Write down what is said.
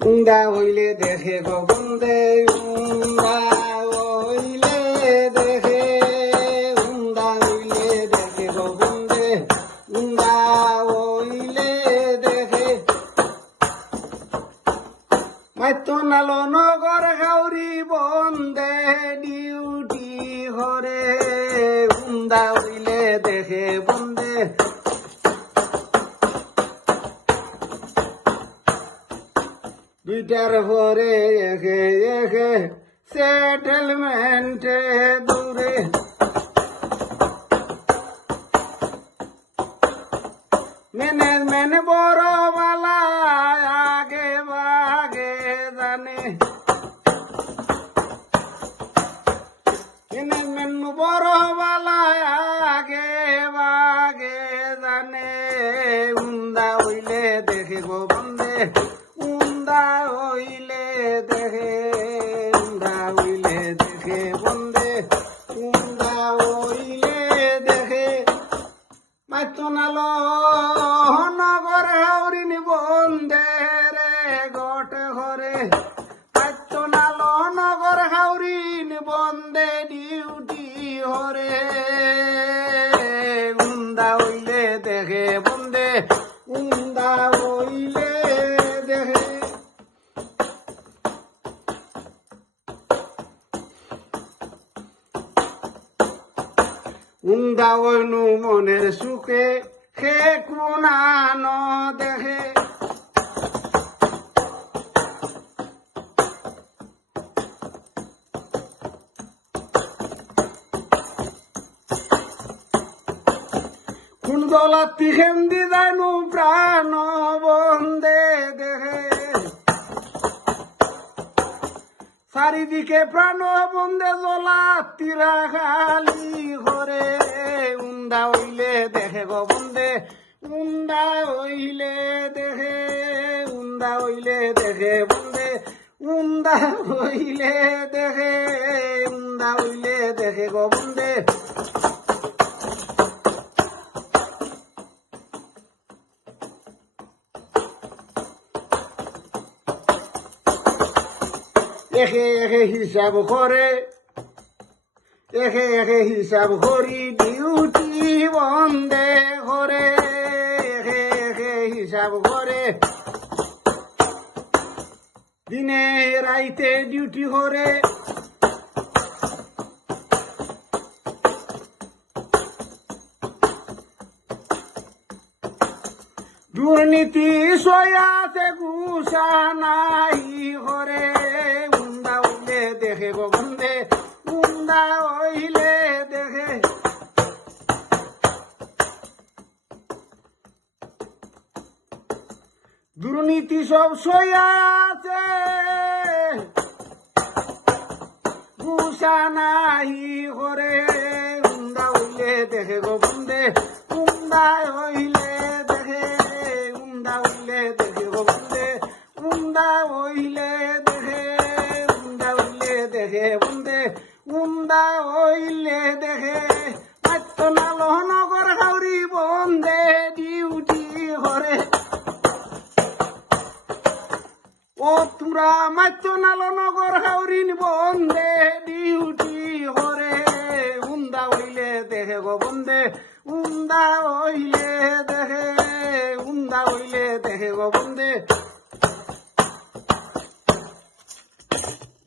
উন্দা হইলে দেখে গো বন্দে উন্দা হইলে দেখে উন্দা হইলে দেখে গো বন্দে উন্দা হইলে দেখে মাইতো নালো নগর গাউরি বন্দে ডিউটি হরে উন্দা হইলে দেখে বন্দে দুইটার পরে একে একে সেটেলমেন্টে দূরে ম্যানেজমেন্ট বড় বালা আগে বাগে জানে ম্যানেজমেন্ট বড় বালা আগে বাগে জানে উন্দা হইলে দেখে গো বন্দে উন্দা হইলে দেখে উন্দা হইলে দেখে বন্দে উন্দা হইলে দেখে মাইতো নালো নগর হাউরিন বন্দে রে গটে ঘরে মাইতো নালো নগর হাউরিন বন্দে ডিউটি হরে উন্দা হইলে দেখে বন্দে উন্দা হইলে দেখে উন্দা হইনু মনের সুখে খে কুনানো দেখে কুন্দলাতি খেন্দি জানু প্রাণ বন্দে দেখে চারিদিকে প্রাণ বন্দে জ্বলাতিরা খালি ঘরে উন্দা হইলে দেখে গো বন্দে উন্দা হইলে দেখে উন্দা হইলে দেখে বন্দে উন্দা হইলে দেখে উন্দা হইলে দেখে গো বন্দে একে একে হিসাব করে একে একে হিসাব করি ডিউটি বন্দে করে একে একে হিসাব করে দিনে রাইতে ডিউটি করে দুর্নীতি সয়াতে গুসা নাই করে উন্দা হইলে দেখে গো বন্দে উন্দা হইলে দেখে দুর্নীতি সব সয়াতে গুসা নাই করে উন্দা হইলে দেখে গো বন্দে উন্দা হইলে দেখে উন্দা হইলে দেখে গো বন্দে উন্দা হইলে দেখে উন্দা হইলে দেখে বন্দে উন্দা হইলে দেখে মাইতো নালো নগর হাউরি বন্দে ডিউটি করে ও তোরা মাইতো নালো নগর হাউরিন বন্দে ডিউটি করে উন্দা হইলে দেখে গো বন্দে উন্দা হইলে দেখে উন্দা হইলে দেখে গো বন্দে